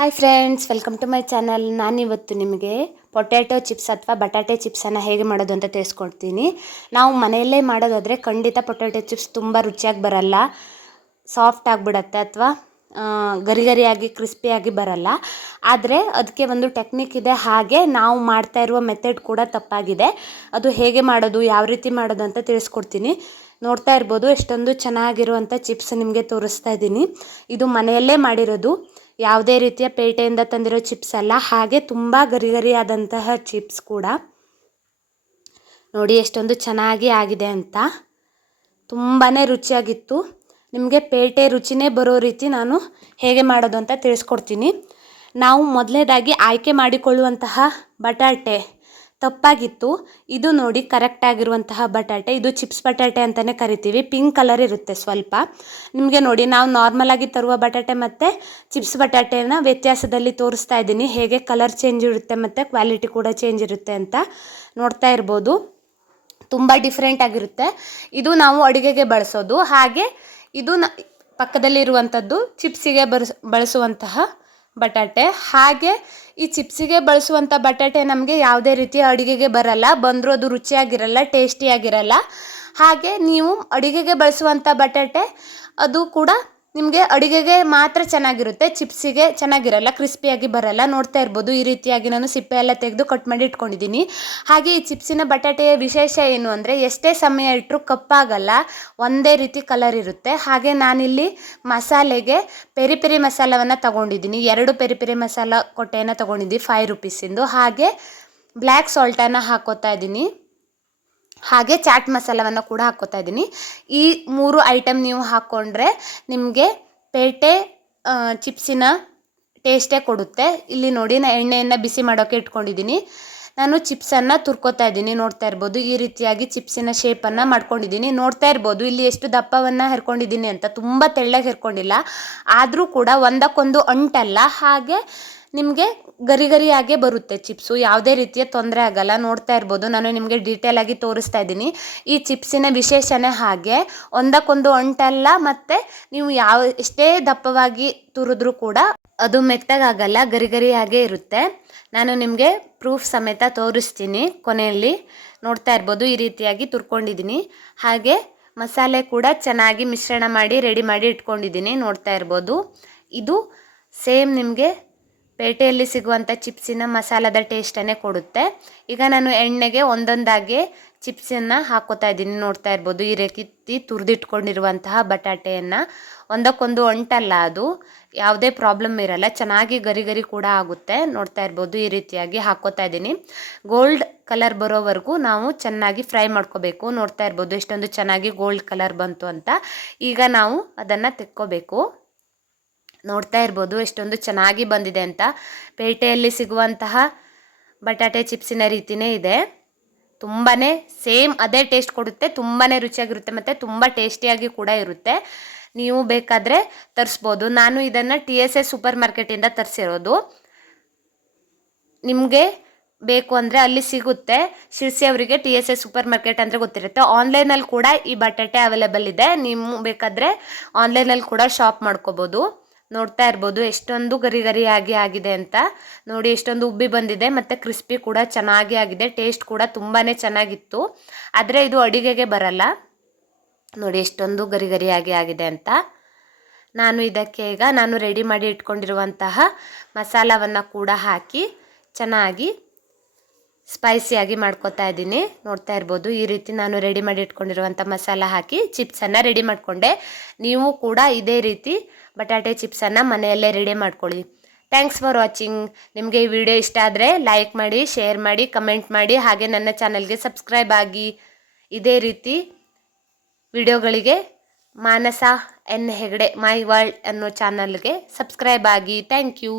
Hi friends, welcome to my channel. ನಾನಿವತ್ತು ನಿಮಗೆ potato chips ಅಥವಾ ಬಟಾಟೆ ಚಿಪ್ಸನ್ನು ಹೇಗೆ ಮಾಡೋದು ಅಂತ ತಿಳಿಸ್ಕೊಡ್ತೀನಿ. ನಾವು ಮನೆಯಲ್ಲೇ ಮಾಡೋದಾದರೆ ಖಂಡಿತ ಪೊಟ್ಯಾಟೊ ಚಿಪ್ಸ್ ತುಂಬ ರುಚಿಯಾಗಿ ಬರಲ್ಲ, ಸಾಫ್ಟ್ ಆಗಿಬಿಡತ್ತೆ ಅಥವಾ ಗರಿ ಗರಿಯಾಗಿ ಕ್ರಿಸ್ಪಿಯಾಗಿ ಬರಲ್ಲ. ಆದರೆ ಅದಕ್ಕೆ ಒಂದು ಟೆಕ್ನಿಕ್ ಇದೆ, ಹಾಗೆ ನಾವು ಮಾಡ್ತಾ ಇರುವ ಮೆಥಡ್ ಕೂಡ ತಪ್ಪಾಗಿದೆ. ಅದು ಹೇಗೆ ಮಾಡೋದು, ಯಾವ ರೀತಿ ಮಾಡೋದು ಅಂತ ತಿಳಿಸ್ಕೊಡ್ತೀನಿ. ನೋಡ್ತಾ ಇರ್ಬೋದು ಎಷ್ಟೊಂದು ಚೆನ್ನಾಗಿರುವಂಥ ಚಿಪ್ಸ್ ನಿಮಗೆ ತೋರಿಸ್ತಾ ಇದ್ದೀನಿ. ಇದು ಮನೆಯಲ್ಲೇ ಮಾಡಿರೋದು, ಯಾವುದೇ ರೀತಿಯ ಪೇಟೆಯಿಂದ ತಂದಿರೋ ಚಿಪ್ಸ್ ಅಲ್ಲ. ಹಾಗೆ ತುಂಬ ಗರಿ ಗರಿಯಾದಂತಹ ಚಿಪ್ಸ್ ಕೂಡ. ನೋಡಿ ಎಷ್ಟೊಂದು ಚೆನ್ನಾಗಿ ಆಗಿದೆ ಅಂತ, ತುಂಬಾ ರುಚಿಯಾಗಿತ್ತು. ನಿಮಗೆ ಪೇಟೆ ರುಚಿನೇ ಬರೋ ರೀತಿ ನಾನು ಹೇಗೆ ಮಾಡೋದು ಅಂತ ತಿಳಿಸ್ಕೊಡ್ತೀನಿ. ನಾವು ಮೊದಲನೇದಾಗಿ ಆಯ್ಕೆ ಮಾಡಿಕೊಳ್ಳುವಂತಹ ಬಟಾಟೆ ತಪ್ಪಾಗಿತ್ತು. ಇದು ನೋಡಿ ಕರೆಕ್ಟಾಗಿರುವಂತಹ ಬಟಾಟೆ, ಇದು ಚಿಪ್ಸ್ ಬಟಾಟೆ ಅಂತಲೇ ಕರಿತೀವಿ. ಪಿಂಕ್ ಕಲರ್ ಇರುತ್ತೆ ಸ್ವಲ್ಪ. ನಿಮಗೆ ನೋಡಿ, ನಾವು ನಾರ್ಮಲಾಗಿ ತರುವ ಬಟಾಟೆ ಮತ್ತು ಚಿಪ್ಸ್ ಬಟಾಟೆನ ವ್ಯತ್ಯಾಸದಲ್ಲಿ ತೋರಿಸ್ತಾ ಇದ್ದೀನಿ, ಹೇಗೆ ಕಲರ್ ಚೇಂಜ್ ಇರುತ್ತೆ ಮತ್ತು ಕ್ವಾಲಿಟಿ ಕೂಡ ಚೇಂಜ್ ಇರುತ್ತೆ ಅಂತ. ನೋಡ್ತಾ ಇರ್ಬೋದು, ತುಂಬ ಡಿಫ್ರೆಂಟ್ ಆಗಿರುತ್ತೆ. ಇದು ನಾವು ಅಡುಗೆಗೆ ಬಳಸೋದು. ಹಾಗೆ ಇದು ಪಕ್ಕದಲ್ಲಿರುವಂಥದ್ದು ಚಿಪ್ಸಿಗೆ ಬಳಸುವಂತಹ ಬಟಾಟೆ. ಹಾಗೆ ಈ ಚಿಪ್ಸಿಗೆ ಬಳಸುವಂಥ ಬಟಾಟೆ ನಮಗೆ ಯಾವುದೇ ರೀತಿಯ ಅಡುಗೆಗೆ ಬರಲ್ಲ, ಬಂದರೂ ಅದು ರುಚಿಯಾಗಿರಲ್ಲ, ಟೇಸ್ಟಿಯಾಗಿರಲ್ಲ. ಹಾಗೆ ನೀವು ಅಡುಗೆಗೆ ಬಳಸುವಂಥ ಬಟಾಟೆ ಅದು ಕೂಡ ನಿಮಗೆ ಅಡುಗೆಗೆ ಮಾತ್ರ ಚೆನ್ನಾಗಿರುತ್ತೆ, ಚಿಪ್ಸಿಗೆ ಚೆನ್ನಾಗಿರಲ್ಲ, ಕ್ರಿಸ್ಪಿಯಾಗಿ ಬರಲ್ಲ. ನೋಡ್ತಾ ಇರ್ಬೋದು, ಈ ರೀತಿಯಾಗಿ ನಾನು ಸಿಪ್ಪೆ ಎಲ್ಲ ತೆಗೆದು ಕಟ್ ಮಾಡಿ ಇಟ್ಕೊಂಡಿದ್ದೀನಿ. ಹಾಗೆ ಈ ಚಿಪ್ಸಿನ ಬಟಾಟೆಯ ವಿಶೇಷ ಏನು ಅಂದರೆ, ಎಷ್ಟೇ ಸಮಯ ಇಟ್ಟರೂ ಕಪ್ಪಾಗಲ್ಲ, ಒಂದೇ ರೀತಿ ಕಲರ್ ಇರುತ್ತೆ. ಹಾಗೆ ನಾನಿಲ್ಲಿ ಮಸಾಲೆಗೆ ಪೆರಿ ಪೆರಿ ಮಸಾಲವನ್ನು ತಗೊಂಡಿದ್ದೀನಿ. 2 ಪೆರಿ ಪೆರಿ ಮಸಾಲ ಕೊಟ್ಟೆಯನ್ನು ತೊಗೊಂಡಿದ್ದೀನಿ 5 ರೂಪೀಸಿಂದು. ಹಾಗೆ ಬ್ಲ್ಯಾಕ್ ಸಾಲ್ಟನ್ನು ಹಾಕೋತಾ ಇದ್ದೀನಿ. ಹಾಗೆ ಚಾಟ್ ಮಸಾಲವನ್ನು ಕೂಡ ಹಾಕ್ಕೋತಾ ಇದ್ದೀನಿ. ಈ 3 ಐಟಮ್ ನೀವು ಹಾಕ್ಕೊಂಡ್ರೆ ನಿಮಗೆ ಪೇಟೆ ಚಿಪ್ಸಿನ ಟೇಸ್ಟೇ ಕೊಡುತ್ತೆ. ಇಲ್ಲಿ ನೋಡಿ, ನಾನು ಎಣ್ಣೆಯನ್ನು ಬಿಸಿ ಮಾಡೋಕ್ಕೆ ಇಟ್ಕೊಂಡಿದ್ದೀನಿ. ನಾನು ಚಿಪ್ಸನ್ನು ತುರ್ಕೋತಾ ಇದ್ದೀನಿ. ನೋಡ್ತಾ ಇರ್ಬೋದು, ಈ ರೀತಿಯಾಗಿ ಚಿಪ್ಸಿನ ಶೇಪನ್ನು ಮಾಡ್ಕೊಂಡಿದ್ದೀನಿ. ನೋಡ್ತಾ ಇರ್ಬೋದು ಇಲ್ಲಿ ಎಷ್ಟು ದಪ್ಪವನ್ನು ಹೆರ್ಕೊಂಡಿದ್ದೀನಿ ಅಂತ, ತುಂಬ ತೆಳ್ಳಗೆ ಹೆರ್ಕೊಂಡಿಲ್ಲ. ಆದರೂ ಕೂಡ ಒಂದಕ್ಕೊಂದು ಅಂಟಲ್ಲ, ಹಾಗೆ ನಿಮಗೆ ಗರಿ ಗರಿಯಾಗೆ ಬರುತ್ತೆ ಚಿಪ್ಸು, ಯಾವುದೇ ರೀತಿಯ ತೊಂದರೆ ಆಗಲ್ಲ. ನೋಡ್ತಾ ಇರ್ಬೋದು, ನಾನು ನಿಮಗೆ ಡೀಟೇಲಾಗಿ ತೋರಿಸ್ತಾ ಇದ್ದೀನಿ. ಈ ಚಿಪ್ಸಿನ ವಿಶೇಷನೇ ಹಾಗೆ, ಒಂದಕ್ಕೊಂದು ಅಂಟಲ್ಲ, ಮತ್ತು ನೀವು ಎಷ್ಟೇ ದಪ್ಪವಾಗಿ ತುರಿದ್ರೂ ಕೂಡ ಅದು ಮೆತ್ತಗಾಗಲ್ಲ, ಗರಿ ಗರಿಯಾಗೇ ಇರುತ್ತೆ. ನಾನು ನಿಮಗೆ ಪ್ರೂಫ್ ಸಮೇತ ತೋರಿಸ್ತೀನಿ ಕೊನೆಯಲ್ಲಿ. ನೋಡ್ತಾ ಇರ್ಬೋದು, ಈ ರೀತಿಯಾಗಿ ತುರ್ಕೊಂಡಿದ್ದೀನಿ. ಹಾಗೆ ಮಸಾಲೆ ಕೂಡ ಚೆನ್ನಾಗಿ ಮಿಶ್ರಣ ಮಾಡಿ ರೆಡಿ ಮಾಡಿ ಇಟ್ಕೊಂಡಿದ್ದೀನಿ. ನೋಡ್ತಾ ಇರ್ಬೋದು, ಇದು ಸೇಮ್ ನಿಮಗೆ ಪೇಟೆಯಲ್ಲಿ ಸಿಗುವಂಥ ಚಿಪ್ಸಿನ ಮಸಾಲದ ಟೇಸ್ಟನ್ನೇ ಕೊಡುತ್ತೆ. ಈಗ ನಾನು ಎಣ್ಣೆಗೆ ಒಂದೊಂದಾಗಿ ಚಿಪ್ಸನ್ನು ಹಾಕೋತಾ ಇದ್ದೀನಿ. ನೋಡ್ತಾ ಇರ್ಬೋದು, ಈ ರೀತಿ ತುರಿದಿಟ್ಕೊಂಡಿರುವಂತಹ ಬಟಾಟೆಯನ್ನು ಒಂದಕ್ಕೊಂದು ಅಂಟಲ್ಲ, ಅದು ಯಾವುದೇ ಪ್ರಾಬ್ಲಮ್ ಇರಲ್ಲ, ಚೆನ್ನಾಗಿ ಗರಿ ಗರಿ ಕೂಡ ಆಗುತ್ತೆ. ನೋಡ್ತಾ ಇರ್ಬೋದು, ಈ ರೀತಿಯಾಗಿ ಹಾಕೋತಾ ಇದ್ದೀನಿ. ಗೋಲ್ಡ್ ಕಲರ್ ಬರೋವರೆಗೂ ನಾವು ಚೆನ್ನಾಗಿ ಫ್ರೈ ಮಾಡ್ಕೋಬೇಕು. ನೋಡ್ತಾ ಇರ್ಬೋದು ಎಷ್ಟೊಂದು ಚೆನ್ನಾಗಿ ಗೋಲ್ಡ್ ಕಲರ್ ಬಂತು ಅಂತ. ಈಗ ನಾವು ಅದನ್ನು ತೆಕ್ಕೋಬೇಕು. ನೋಡ್ತಾ ಇರ್ಬೋದು ಎಷ್ಟೊಂದು ಚೆನ್ನಾಗಿ ಬಂದಿದೆ ಅಂತ. ಪೇಟೆಯಲ್ಲಿ ಸಿಗುವಂತಹ ಬಟಾಟೆ ಚಿಪ್ಸಿನ ರೀತಿಯೇ ಇದೆ. ತುಂಬಾ ಸೇಮ್ ಅದೇ ಟೇಸ್ಟ್ ಕೊಡುತ್ತೆ, ತುಂಬಾ ರುಚಿಯಾಗಿರುತ್ತೆ ಮತ್ತು ತುಂಬ ಟೇಸ್ಟಿಯಾಗಿ ಕೂಡ ಇರುತ್ತೆ. ನೀವು ಬೇಕಾದರೆ ತರಿಸ್ಬೋದು. ನಾನು ಇದನ್ನು TSA ಸೂಪರ್ ಮಾರ್ಕೆಟಿಂದ ತರಿಸಿರೋದು. ನಿಮಗೆ ಬೇಕು ಅಂದರೆ ಅಲ್ಲಿ ಸಿಗುತ್ತೆ. ಶಿರ್ಸಿ ಅವರಿಗೆ TSA ಸೂಪರ್ ಮಾರ್ಕೆಟ್ ಅಂದರೆ ಗೊತ್ತಿರುತ್ತೆ. ಆನ್ಲೈನಲ್ಲಿ ಕೂಡ ಈ ಬಟಾಟೆ ಅವೈಲೇಬಲ್ ಇದೆ, ನೀವು ಬೇಕಾದರೆ ಆನ್ಲೈನಲ್ಲಿ ಕೂಡ ಶಾಪ್ ಮಾಡ್ಕೋಬೋದು. ನೋಡ್ತಾ ಇರ್ಬೋದು ಎಷ್ಟೊಂದು ಗರಿ ಗರಿಯಾಗಿ ಆಗಿದೆ ಅಂತ. ನೋಡಿ ಎಷ್ಟೊಂದು ಉಬ್ಬಿ ಬಂದಿದೆ ಮತ್ತು ಕ್ರಿಸ್ಪಿ ಕೂಡ ಚೆನ್ನಾಗಿ ಆಗಿದೆ. ಟೇಸ್ಟ್ ಕೂಡ ತುಂಬಾ ಚೆನ್ನಾಗಿತ್ತು, ಆದರೆ ಇದು ಅಡುಗೆಗೆ ಬರಲ್ಲ. ನೋಡಿ ಎಷ್ಟೊಂದು ಗರಿ ಗರಿಯಾಗಿ ಆಗಿದೆ ಅಂತ. ನಾನು ಇದಕ್ಕೆ ಈಗ ನಾನು ರೆಡಿ ಮಾಡಿ ಇಟ್ಕೊಂಡಿರುವಂತಹ ಮಸಾಲವನ್ನು ಕೂಡ ಹಾಕಿ ಚೆನ್ನಾಗಿ ಸ್ಪೈಸಿಯಾಗಿ ಮಾಡ್ಕೊತಾ ಇದ್ದೀನಿ. ನೋಡ್ತಾ ಇರ್ಬೋದು, ಈ ರೀತಿ ನಾನು ರೆಡಿ ಮಾಡಿ ಇಟ್ಕೊಂಡಿರುವಂಥ ಮಸಾಲ ಹಾಕಿ ಚಿಪ್ಸನ್ನು ರೆಡಿ ಮಾಡಿಕೊಂಡೆ. ನೀವು ಕೂಡ ಇದೇ ರೀತಿ ಬಟಾಟೆ ಚಿಪ್ಸನ್ನು ಮನೆಯಲ್ಲೇ ರೆಡಿ ಮಾಡ್ಕೊಳ್ಳಿ. Thanks for watching. ನಿಮಗೆ ಈ ವಿಡಿಯೋ ಇಷ್ಟ ಆದರೆ ಲೈಕ್ ಮಾಡಿ, ಶೇರ್ ಮಾಡಿ, ಕಮೆಂಟ್ ಮಾಡಿ. ಹಾಗೆ ನನ್ನ ಚಾನಲ್ಗೆ ಸಬ್ಸ್ಕ್ರೈಬ್ ಆಗಿ. ಇದೇ ರೀತಿ ವಿಡಿಯೋಗಳಿಗೆ Manasa N Hegde my world ಅನ್ನೋ ಚಾನಲ್ಗೆ ಸಬ್ಸ್ಕ್ರೈಬ್ ಆಗಿ. Thank you.